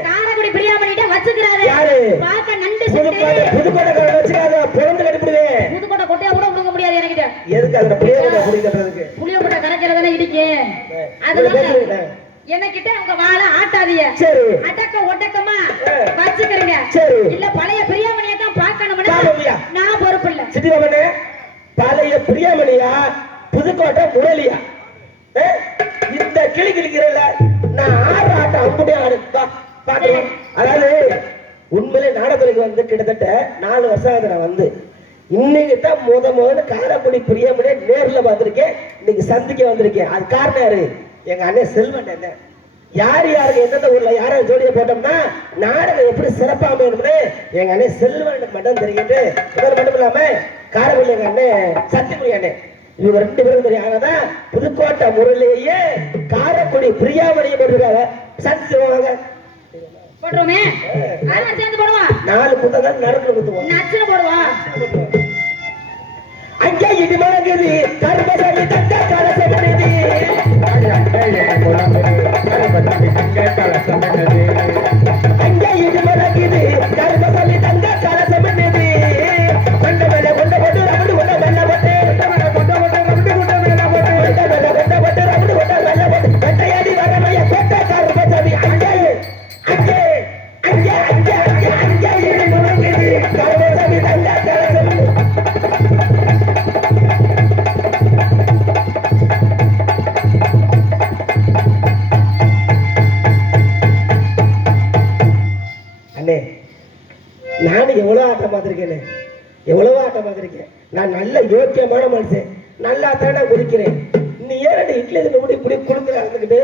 காரைக்குடி பிரியா பண்ணிட்டு வச்சுக்கிறாரு பாக்க நண்டு புதுக்கோட்டை வச்சுக்காத பிறந்து கட்டிவிடுவேன். புதுக்கோட்டை கொட்டையா கூட கொடுக்க முடியாது எனக்கு. எதுக்கு அதுல புளிய கொட்டை கரைக்கிறதானே இடிக்கு. அதனால எனக்கிட்ட உங்க வாழை ஆட்டாதீங்க. அடக்க ஒட்டக்கமா வச்சுக்கிறீங்க. இல்ல பழைய பிரியாமணியை தான் பார்க்கணும்னா நான் பொறுப்பு இல்ல. சித்திரமணி பழைய பிரியாமணியா புதுக்கோட்டை முரளியா இந்த கிளி கிளிக்கிறல நான் ஆறு ஆட்டம் அம்புடைய பாக்குறேன். அதாவது உண்மையிலே நாடகத்துறைக்கு வந்து கிட்டத்தட்ட 4 வருஷம் ஆகுது நான் வந்து. இன்னைக்கு தான் முதல்ல காரைக்குடி பிரியமணியை நேர்ல பார்த்திருக்கேன். இன்னைக்கு சந்திக்க வந்திருக்கேன். அது காரணம் யாரு? எங்க அண்ணன் செல்வன். என்ன யார் யாருக்கு எந்தெந்த ஊர்ல யாரும் ஜோடியை போட்டோம்னா நாடகம் எப்படி சிறப்பா அமையணும்னு எங்க அண்ணன் செல்வனுக்கு மட்டும் தெரியுது. இவர் மட்டும் இல்லாம காரைக்குடி எங்க அண்ணன் சத்தியமணி அண்ணன் இவங்க 2 பேரும் தெரியாதான் புதுக்கோட்டை முறையிலேயே காரைக்குடி பிரியாமணியை போட்டிருக்காங்க. சந்திச்சுவாங்க போடுறோமே சேர்ந்து போடுவா 4 குத்தான் நடந்து குத்துவோம் நச்சுன்னு போடுவா. அங்கே இது மனது கருமசாமி தந்த கலசமனது அங்கே இது மனது கருமசாமி தந்த கலசமனது கொண்ட மேல கொண்ட போட்டு ரவுண்டு கொண்ட மேல போட்டு கொண்ட போட்டு ரவுண்டு கொண்ட மேல போட்டு கொண்ட மேல கொண்ட போட்டு ரவுண்டு கொண்ட மேல போட்டு வெட்டையாடி வரமைய கோட்டை கருமசாமி அங்கே அங்கே அங்கே அங்கே அங்கே அங்கே இது மனது கருமசாமி தந்த கலசமனது ஆட்டம் பார்த்துருக்கேன், எவ்வளவோ ஆட்டம் பார்த்துருக்கேன். நான் நல்ல யோக்கியமான மனுஷன், நல்லா தானே குடிக்கிறேன். நீ ஏன் இட்லி இப்படி இப்படி கொடுக்குறாங்கக்கிட்டு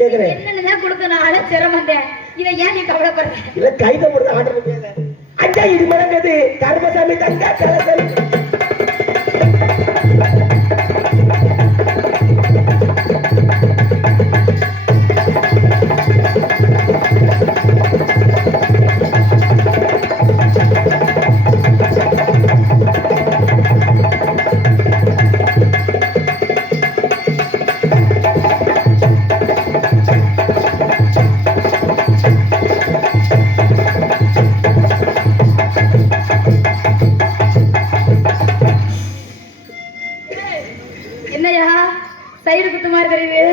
கேட்குறேன். என்னன்னுதான் கொடுக்கனால சிரமந்தேன், இதை ஏன் நீ கவலைப்படுற? இல்ல கைத போடுற ஆர்டர் பேச அஞ்சா இது மடங்கிறது கர்மசாமி தங்க கலசல். என்னையா சைடு குத்து மாதிரி தெரியுது?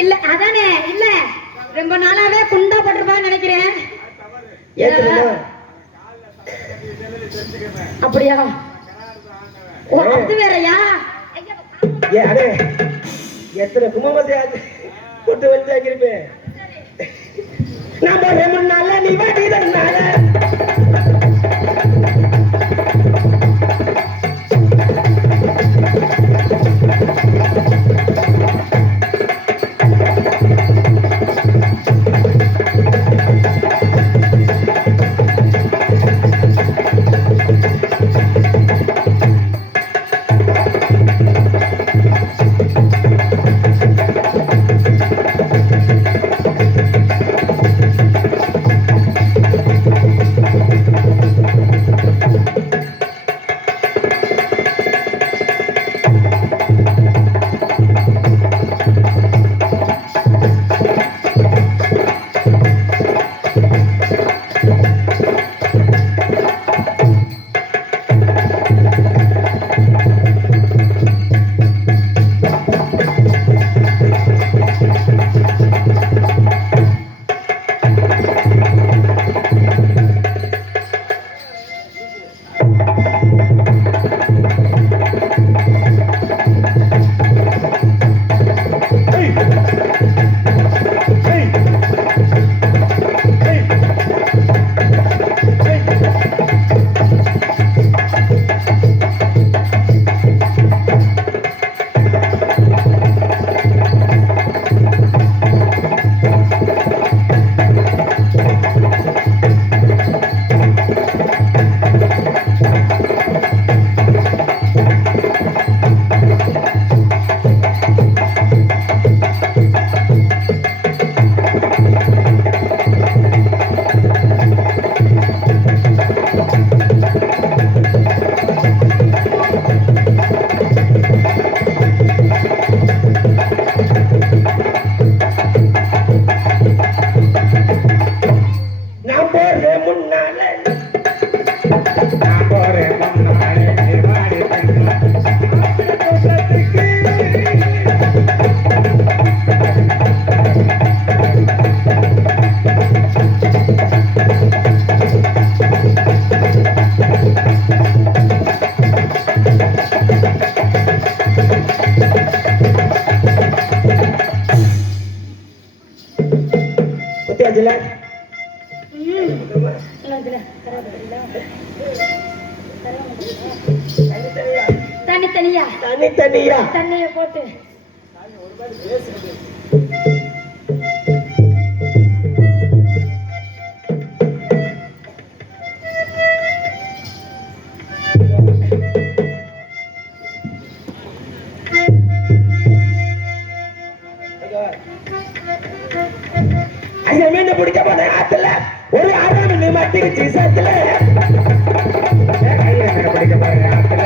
இல்ல அதானே, இல்ல ரொம்ப நாளாவே குண்டா போட்டிருப்பான்னு நினைக்கிறேன். அப்படியா? ஓ அது வேறயா? அடே எத்தனை கும்பமசையாது போட்டு வச்சாக்கிருப்பேன். நம்ம ரொம்ப நாள நீ வாடிதனால தனித்தனியா தனித்தனியா தண்ணிய போட்டு மீன் பிடிக்க போன ஆத்துல ஒரு அரை மணி மாட்டிக்கிச்சு சத்துல பிடிக்க போறேன் ஆத்துல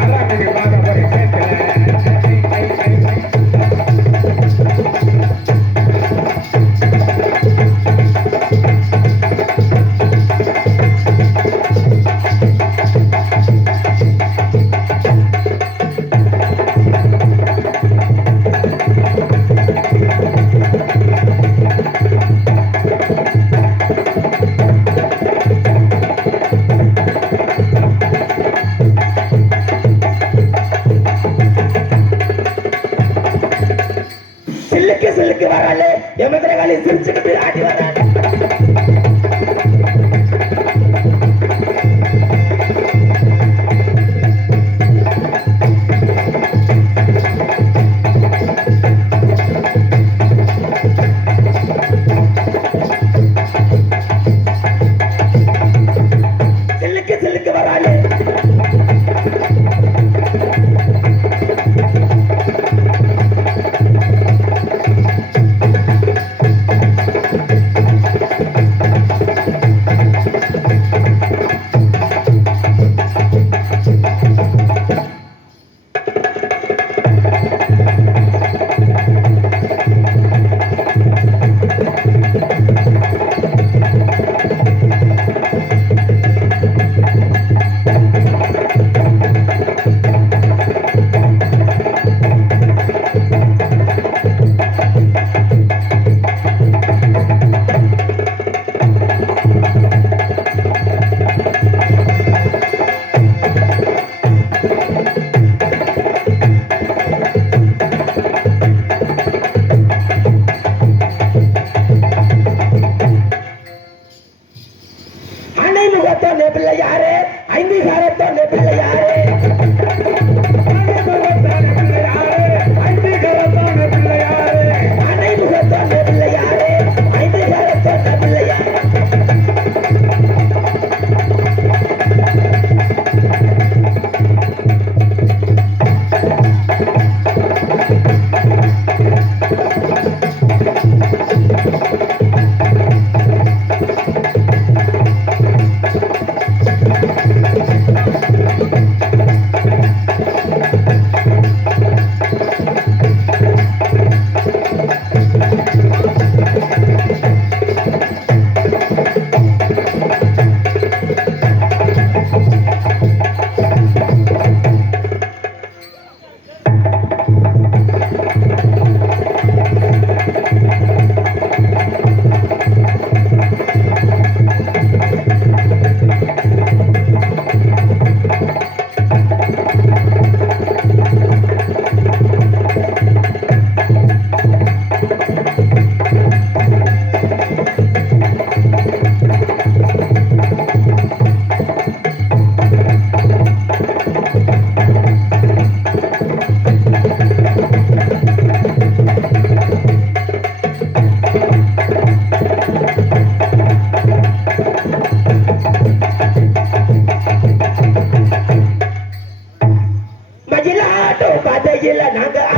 அரை மணி பார்க்க போறேன் சில்லுக்கு வராலே எமந்திர காலி சிரிச்சுக்கிட்டு ஆடி வராங்க.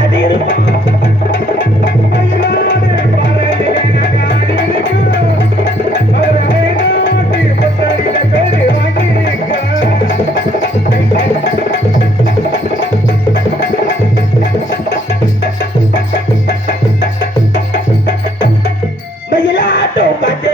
ஆடி இருப்போம். மயிலாட்டம் பாட்டு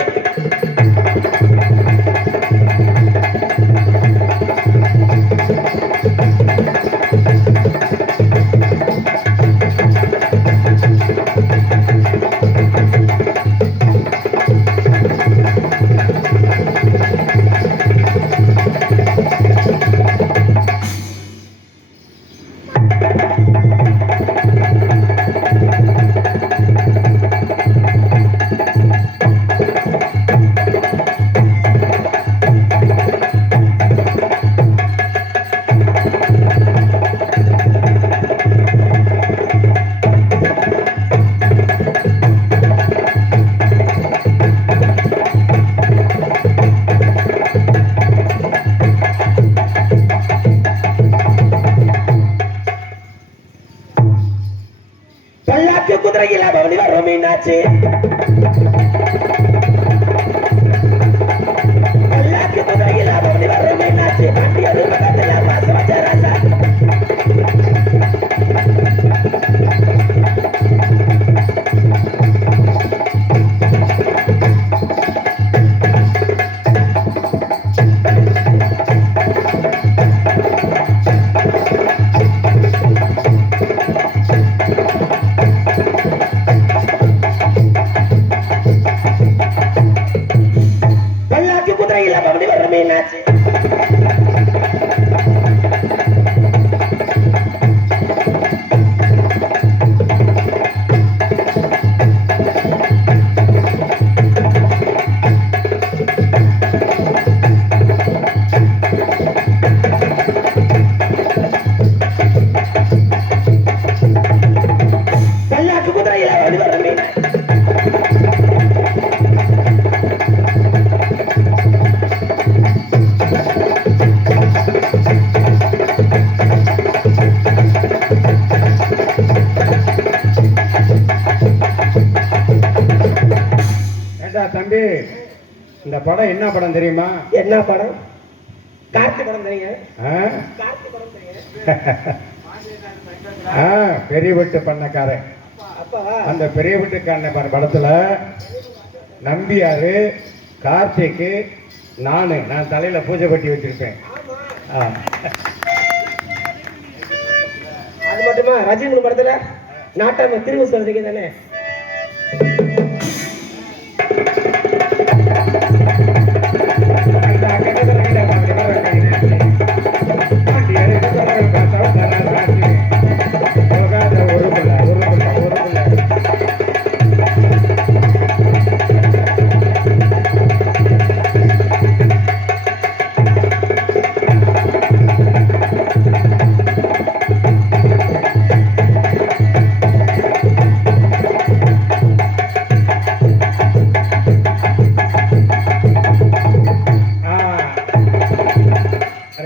பல்லாக்கு குதிரையில பவனி வரும் மீனாட்சி. பல்லாக்கு குதிரையில பவனி வரும் மீனாட்சி. பாண்டியர் பக்கத்துல வாச வச்ச ராசா. பல்லாக்கு குதிரையில பவனி வரும் மீனாட்சி. பல்லாக்கு குதிரையில பவனி வரும் மீனாட்சி. ஏண்டா தம்பி, இந்த படம் என்ன படம் தெரியுமா? என்ன படம்? கார்த்தி படம் தெரியுங்க. ஆ? கார்த்தி படம் தெரியுங்க. ஆ, பெரிய வீட்டு பண்ணக்காரன். அப்பா அந்த பெரிய வீட்டுக்காரன் படத்துல நம்பியாரு, கார்த்திக்கு, நான் தலையில பூஜை பட்டி வச்சிருப்பேன். ஆ. அது மட்டுமா ரஜினி படத்துல நாட்டாம திரும்ப சொல்றீங்க தானே?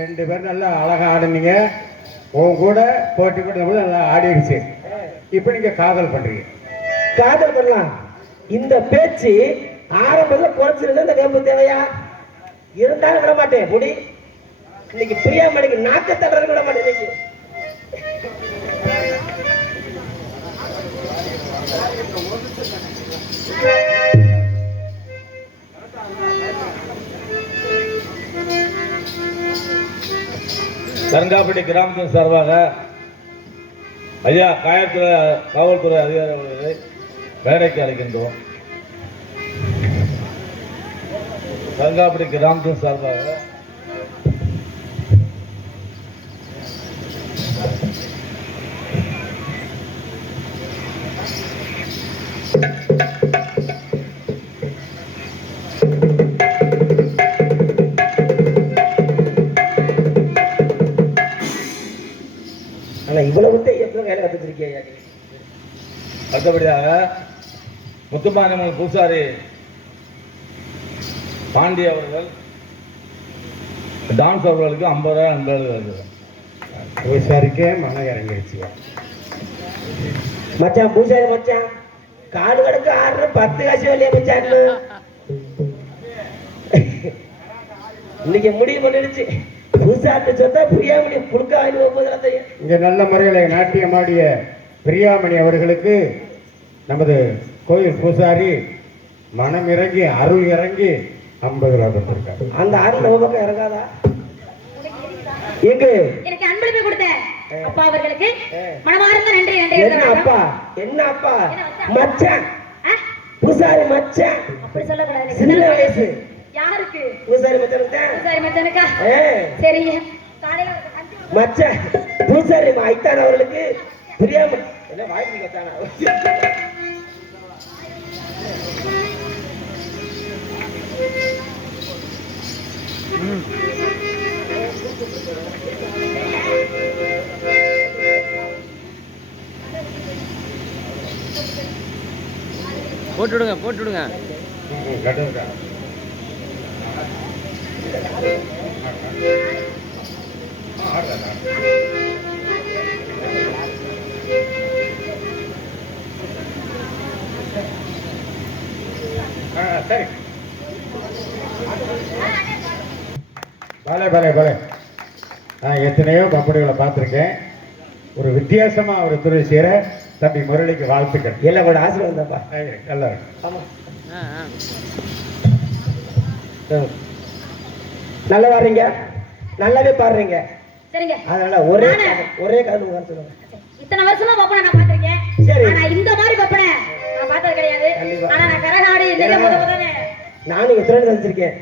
ரெண்டு பேரும் நல்லா அழகா ஆடுனீங்க. உன் கூட போட்டி போட்டு நல்லா ஆடிடுச்சு. இப்ப நீங்க காதல் பண்றீங்க. காதல் பண்ணலாம். இந்த பேச்சு ஆரம்பத்துல குறைச்சிருந்தா இந்த வேம்பு தேவையா? இருந்தாலும் விட மாட்டேன் முடி. இன்னைக்கு பிரியாமணிக்கு நாக்க தடுறது விட மாட்டேன். இன்னைக்கு கருங்காப்பட்டி கிராமத்தின் சார்பாக ஐயா காவல்துறை அதிகாரி அவர்களை வேலைக்கு அழைக்கின்றோம். கருங்காப்பட்டி கிராமத்தின் சார்பாக இவ்வளவு வேலை கத்துருக்கீங்க. அடுத்தபடியாக முத்துமாரியம்மன் பூசாரி பாண்டி அவர்கள் டான்ஸ் அவர்களுக்கு 50,000 நண்பர்கள் பூசாரிக்கே மன இறங்கிடுச்சு. மச்சான் பூசாரி மச்சான் காடு கடுக்கு 10 காசு வரலையே மச்சான் இன்னைக்கு முடிவு பண்ணிடுச்சு பூசாட்டு சொத்தா பிரியாமணி புழுக்க வாங்கி போகும்போது இங்க நல்ல முறையில் நாட்டியமாடிய பிரியாமணி அவர்களுக்கு நமது கோயில் பூசாரி மனம் இறங்கி அருள் இறங்கி 50 ரூபா கொடுத்திருக்காரு. அந்த அருள் நம்ம பக்கம் இறங்காதா எங்க எனக்கு அன்பளிப்பு கொடுத்த அப்பா அவர்களுக்கு மனமார்ந்த நன்றி. என்ன அப்பா மச்சான் பூசாரி மச்சான் அப்படி சொல்லக்கூடாது. சின்ன வயசு யாருக்கு? பூசாரி மச்சானுக்கு பூசாரி மச்சானுக்கா? சரி காலையில மச்சான் பூசாரி ஐத்தான் அவர்களுக்கு பிரியாமணி என்ன வாய்ப்பு கேட்டானா போட்டுடுங்க கட்டுங்க. சரி பலே நான் எத்தனையோ கம்பெனிகளை பார்த்துருக்கேன். ஒரு வித்தியாசமா ஒரு தொழில் செய்யற தம்பி முரளிக்கு வாழ்த்துக்கள். எல்லாம் கூட ஆசீர்வாதம் தான்ப்பா. நல்லா ஆமா நல்லா வர்றீங்க நல்லாவே பாடுறீங்க. சரிங்க. அதனால ஒரே காரணம் சொல்லுங்க. இத்தனை வருஷமா பப்பனை நான் பார்த்திருக்கேன். சரி. ஆனா இந்த மாதிரி பப்பனை நான் பார்த்தது கிடையாது. ஆனா நான் கரகாடி இன்னைக்கு முதல்ல நானும் எத்தனை சந்திச்சிருக்கேன்.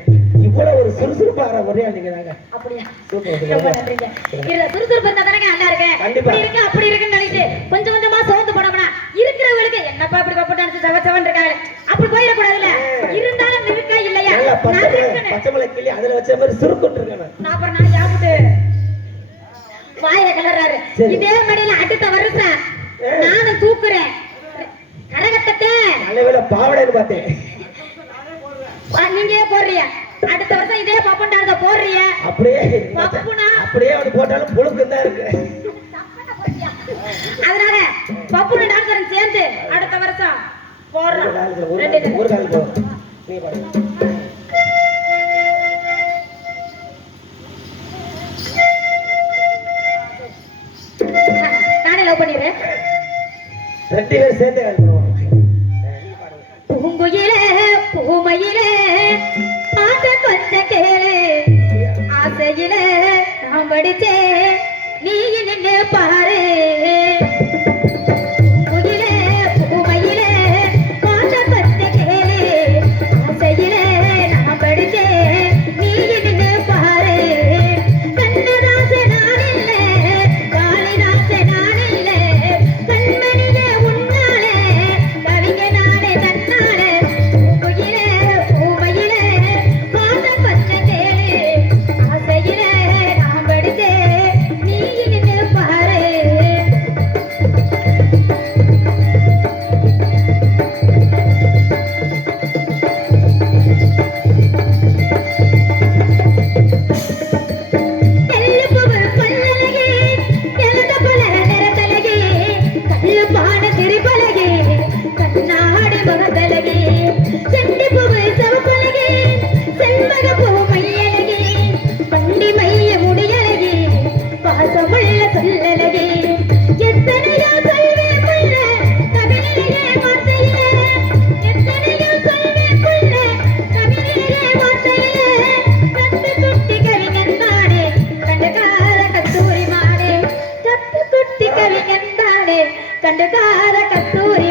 இவ்வளவு ஒரு சுறுசுறுப்பாக ஒரே நீங்க தாங்க. அப்படியா? சூப்பர் ரொம்ப நன்றிங்க. இதுல சுறுசுறுப்பு இருந்தா தானே நல்லா இருக்கேன். கண்டிப்பா. இப்படி இருக்கு அப்படி இருக்குன்னு நினைச்சு கொஞ்சம் கொஞ்சமா சோர்ந்து போனோம்னா இருக்கிறவங்களுக்கு என்னப்பா இப்படி பப்பனை நினைச்சு சவச்சவன் இருக்காங்க அப்படி போயிடக்கூடாதுல்ல. இருந்தாலும் இருக்கா இல்லையா? நல்லா நான் இருக்கேன். பச்சைமலை கிளி அதுல வச்ச மாதிரி சுருக்குன்னு இருக்கேன். நான் அப்புறம் நான் சாப்பிட்டு வாயை கலர்றாரு. இதே மடியில அடுத்த வருஷம் நானும் தூக்குறேன் கரகட்டத்தை. நல்ல வேலை பாவடைன்னு பார்த்தேன். நீங்க போடுறிய அடுத்த வருஷம் இதே பப்பன் டான்ஸ போடுறிய. அப்படியே பப்புனா அப்படியே அவனு போட்டாலும் புழுக்கு தான் இருக்கு. அதனால பப்புன டான்ஸரும் சேர்ந்து அடுத்த வருஷம் போடுறோம். ஒரு கால் போ நீ பாடு. நானே லவ் பண்ணிடுறேன். 2 பேரும் சேர்ந்து கால் பண்ணுவோம். பூங்குயிலே பூமையிலே பாட்ட கொஞ்ச கேளு ஆசையிலே நான் படிச்சே நீ நின்று பாரு. பூங்குயிலே பூமையிலே பாட்ட கொஞ்ச கேளு ஆசையிலே நான் படிச்சே நீ நின்று பாரு. கண்ணதாச நான் இல்லை காளிதாச நான் இல்லை கண்மணியே உன்னாலே கவிஞ நானே தன்னாலே. பூங்குயிலே பூமையிலே பாட்ட கொஞ்ச கேளு ஆசையிலே நான் படிச்சே நீ நின்று பாரு. தெல்லுப்பூவு பல்லழகே எழுத பல நிறத்தழகே கல்லுப்பான திரிபலகே கண்ணாடி முகத்தழகே செண்டிப்பூவு சிவப்பழகே செண்பக பூ மையழகே பண்டி மைய முடியழகே பாசமுள்ள சொல்லழகே. எத்தனையோ சொல்வேன் புள்ள தமிழிலே வார்த்தையிலே எத்தனையோ சொல்வேன் புள்ள தமிழிலே வார்த்தையிலே கத்து குட்டி கவிஞன் தானே கண்டுகார கத்தூரி மானே கத்து குட்டி கவிஞன் தானே கண்டுகார கத்தூரி